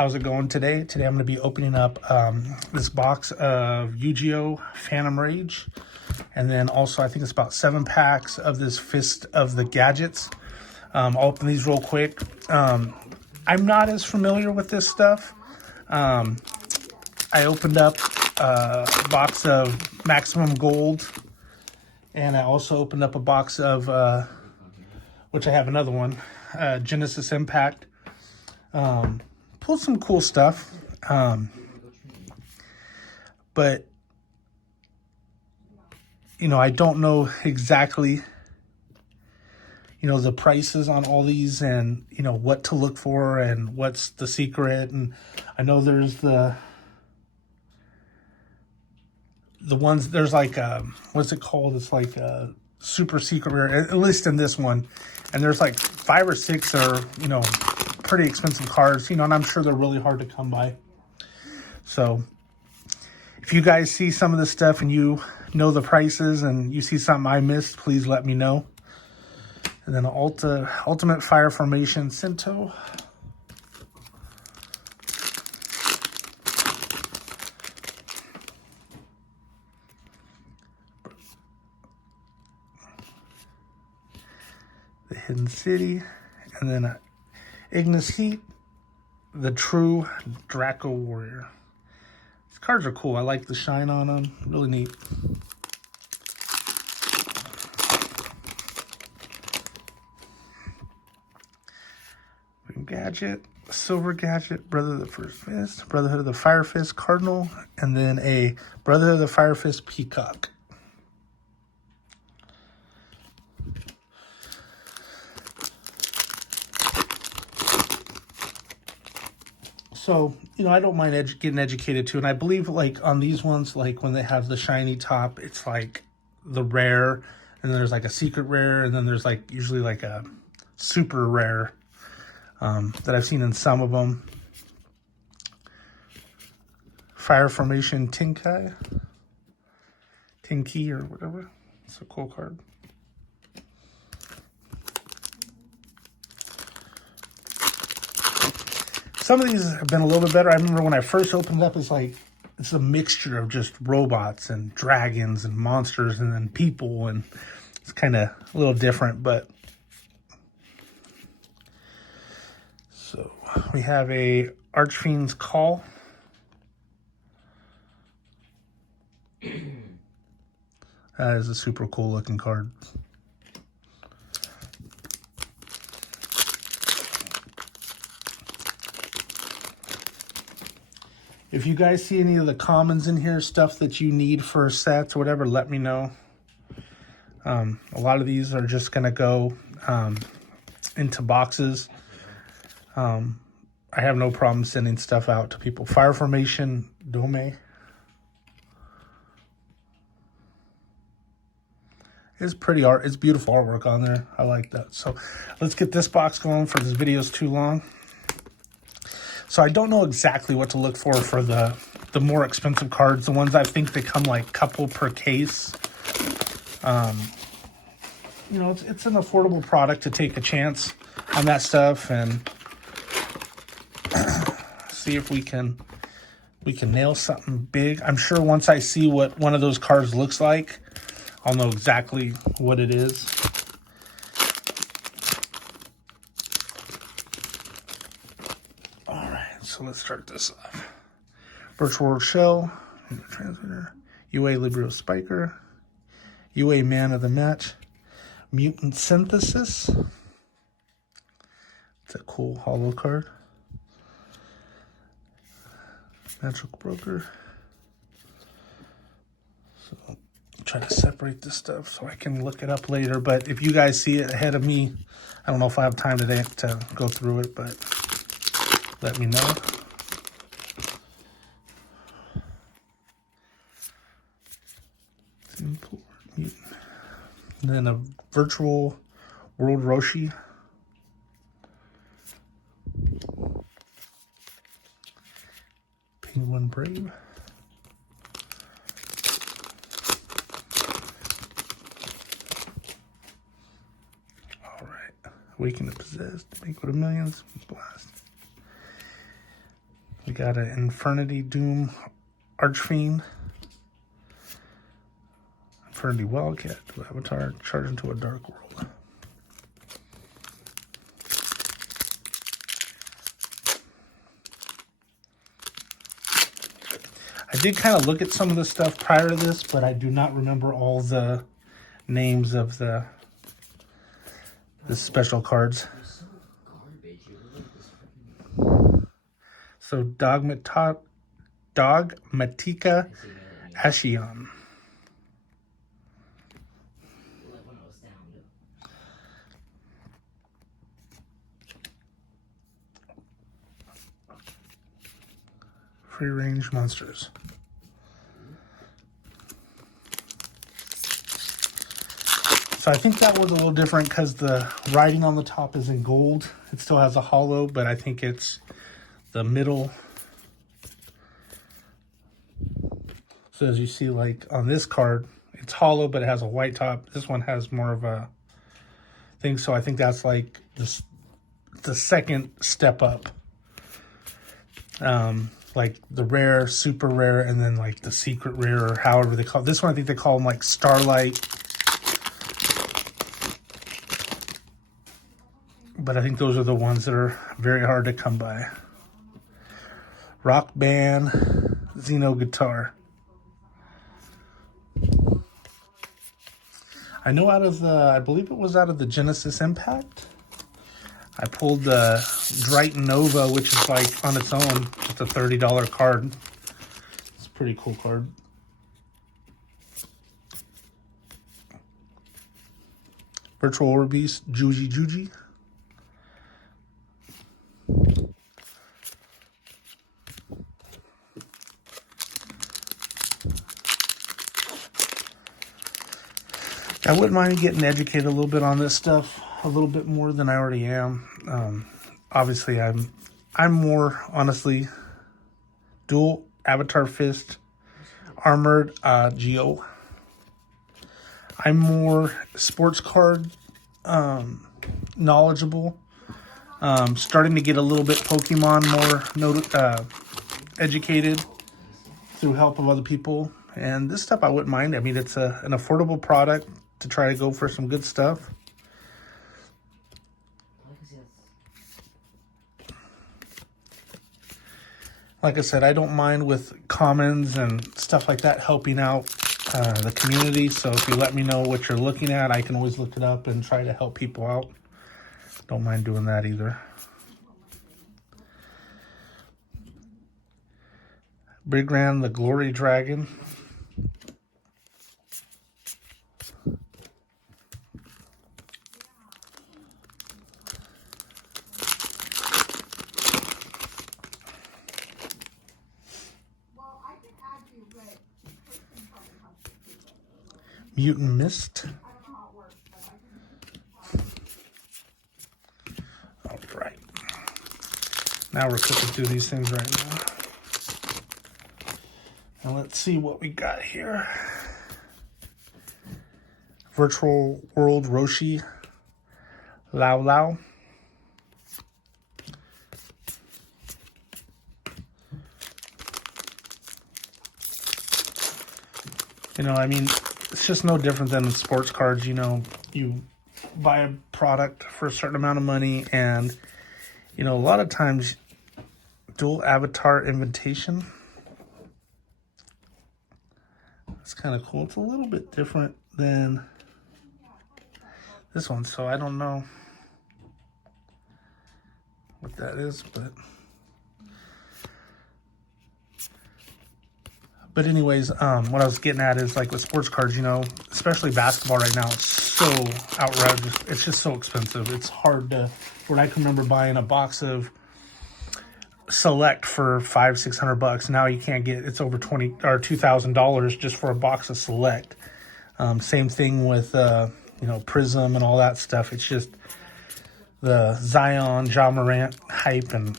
How's it going today? Today I'm going to be opening up this box of Yu-Gi-Oh! Phantom Rage. And then also I think it's about 7 packs of this Fist of the Gadgets. I'll open these real quick. I'm not as familiar with this stuff. I opened up a box of Maximum Gold. And I also opened up a box of, which I have another one, Genesis Impact. Pulled some cool stuff, but you know, I don't know exactly, you know, the prices on all these, and you know what to look for and what's the secret. And I know there's the ones, there's like what's it called? It's like a super secret rare, at least in this one. And there's like 5 or 6 are, you know, pretty expensive cards, you know, and I'm sure they're really hard to come by. So if you guys see some of this stuff and you know the prices and you see something I missed, please let me know. And then Ultimate Fire Formation Sento. The Hidden City. And then Ignis Heat. The True Draco Warrior. These cards are cool. I like the shine on them. Really neat. Green Gadget, Silver Gadget, Brother of the First Fist, Brotherhood of the Fire Fist Cardinal, and then a Brotherhood of the Fire Fist Peacock. So, you know, I don't mind getting educated too. And I believe like on these ones, like when they have the shiny top, it's like the rare, and then there's like a secret rare, and then there's like usually like a super rare that I've seen in some of them. Fire Formation Tinkai or whatever. It's a cool card. Some of these have been a little bit better. I remember when I first opened it up, it's a mixture of just robots and dragons and monsters and then people, and it's kind of a little different. But so we have a Archfiend's Call. That is a super cool looking card. If you guys see any of the commons in here, stuff that you need for sets or whatever, let me know. A lot of these are just going to go into boxes. I have no problem sending stuff out to people. Fire Formation Dome. It's pretty art. It's beautiful artwork on there. I like that. So let's get this box going for this video is too long. So I don't know exactly what to look for the more expensive cards. The ones I think they come like couple per case. You know, it's an affordable product to take a chance on that stuff and see if we can nail something big. I'm sure once I see what one of those cards looks like, I'll know exactly what it is. So let's start this off. Virtual World Shell, Transmitter, UA Librio Spiker, UA Man of the Match, Mutant Synthesis. It's a cool holo card. Magic Broker. So I'll try to separate this stuff so I can look it up later. But if you guys see it ahead of me, I don't know if I have time today to go through it, but let me know. And then a Virtual World Roshi. Penguin Brave. All right. Awaken the Possessed. Banquet of Millions. Blast. We got an Infernity Doom Archfiend. Infernity Wildcat, Avatar, charge into a dark world. I did kind of look at some of the stuff prior to this, but I do not remember all the names of the special cards. So Dogmatika Ashion. Free range monsters. So I think that was a little different because the writing on the top is in gold. It still has a hollow, but I think it's the middle. So as you see, like on this card, it's hollow, but it has a white top. This one has more of a thing. So I think that's like this, the second step up. Like the rare, super rare, and then like the secret rare, or however they call it. This one, I think they call them like Starlight. But I think those are the ones that are very hard to come by. Rock Band, Xeno Guitar. I know out of the, I believe it was out of the Genesis Impact. I pulled the Dryton Nova, which is like on its own, just a $30 card. It's a pretty cool card. Virtual Orb Beast, Juji. I wouldn't mind getting educated a little bit on this stuff, a little bit more than I already am. Obviously, I'm more, honestly, dual Avatar Fist, Armored Geo. I'm more sports card knowledgeable. Starting to get a little bit Pokemon more educated through help of other people. And this stuff I wouldn't mind. I mean, it's an affordable product to try to go for some good stuff. Like I said, I don't mind with commons and stuff like that helping out the community. So if you let me know what you're looking at, I can always look it up and try to help people out. Don't mind doing that either. Brigran, the Glory Dragon. Mutant Mist. All right. Now we're cooking through these things right now. And let's see what we got here. Virtual World Roshi. Lao. You know, I mean, it's just no different than sports cards. You know, you buy a product for a certain amount of money, and, you know, a lot of times, dual avatar invitation. It's kind of cool. It's a little bit different than this one, so I don't know what that is, but anyways, what I was getting at is, like, with sports cards, you know, especially basketball right now, it's so outrageous. It's just so expensive. It's hard to, when I can remember buying a box of Select for $500-600. Now you can't get, it's over $2,000 just for a box of Select. Same thing with, you know, Prism and all that stuff. It's just the Zion, Ja Morant hype and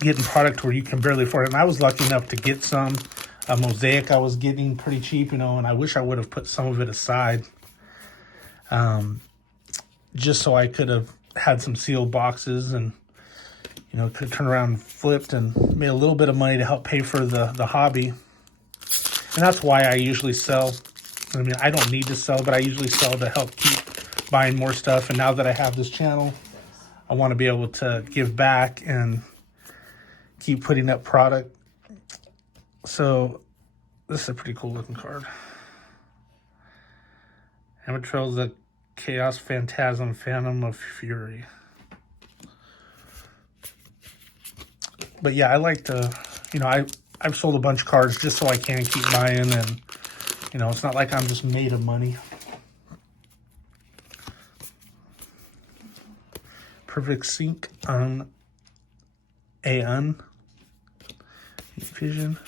getting product where you can barely afford it. And I was lucky enough to get some. Mosaic I was getting pretty cheap, you know, and I wish I would have put some of it aside. Just so I could have had some sealed boxes and, you know, could turn around and flipped and made a little bit of money to help pay for the hobby. And that's why I usually sell. I mean, I don't need to sell, but I usually sell to help keep buying more stuff. And now that I have this channel, I want to be able to give back and keep putting up product. So this is a pretty cool looking card. Amatrel, the Chaos Phantasm, Phantom of Fury. But yeah, I like to, you know, I've sold a bunch of cards just so I can keep buying, and, you know, it's not like I'm just made of money. Perfect Sync on Aeon Vision.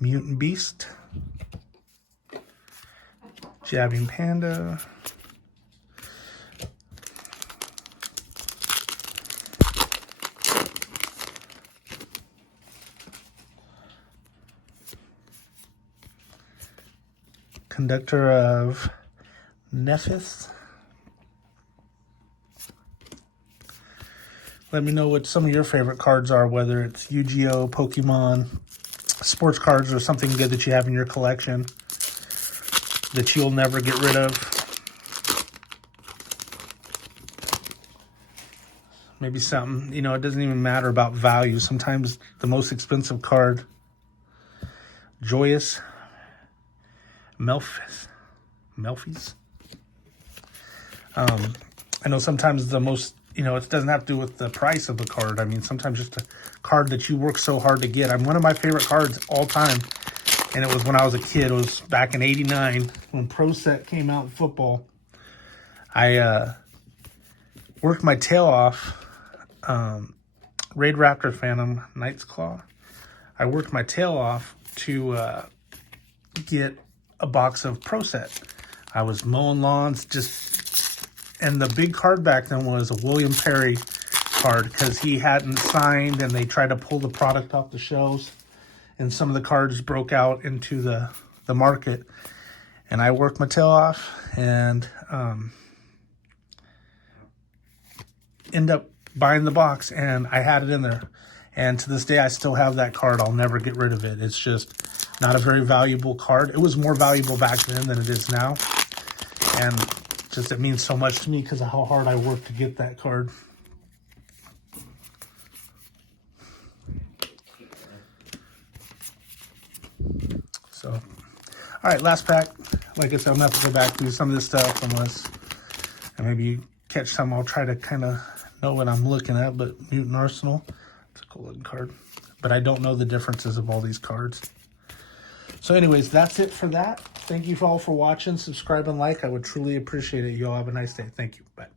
Mutant Beast. Jabbing Panda. Conductor of Nephis. Let me know what some of your favorite cards are, whether it's Yu-Gi-Oh, Pokemon, sports cards, or something good that you have in your collection that you'll never get rid of. Maybe something, you know, it doesn't even matter about value. Sometimes the most expensive card, Joyous Melfi's. I know sometimes the most, you know, it doesn't have to do with the price of the card. I mean, sometimes just a card that you work so hard to get. I'm one of my favorite cards all time, and it was when I was a kid. It was back in '89 when Pro Set came out in football. I worked my tail off. Raid Raptor Phantom Knight's Claw. I worked my tail off to get a box of Pro Set. I was mowing lawns, and the big card back then was a William Perry card because he hadn't signed, and they tried to pull the product off the shelves, and some of the cards broke out into the market. And I worked my tail off and end up buying the box, and I had it in there. And to this day, I still have that card. I'll never get rid of it. It's just not a very valuable card. It was more valuable back then than it is now. And just it means so much to me because of how hard I worked to get that card. So, all right, last pack. Like I said, I'm going to have to go back through some of this stuff unless, and maybe you catch some. I'll try to kind of know what I'm looking at, but Mutant Arsenal, it's a cool looking card. But I don't know the differences of all these cards. So anyways, that's it for that. Thank you all for watching. Subscribe and like. I would truly appreciate it. You all have a nice day. Thank you. Bye.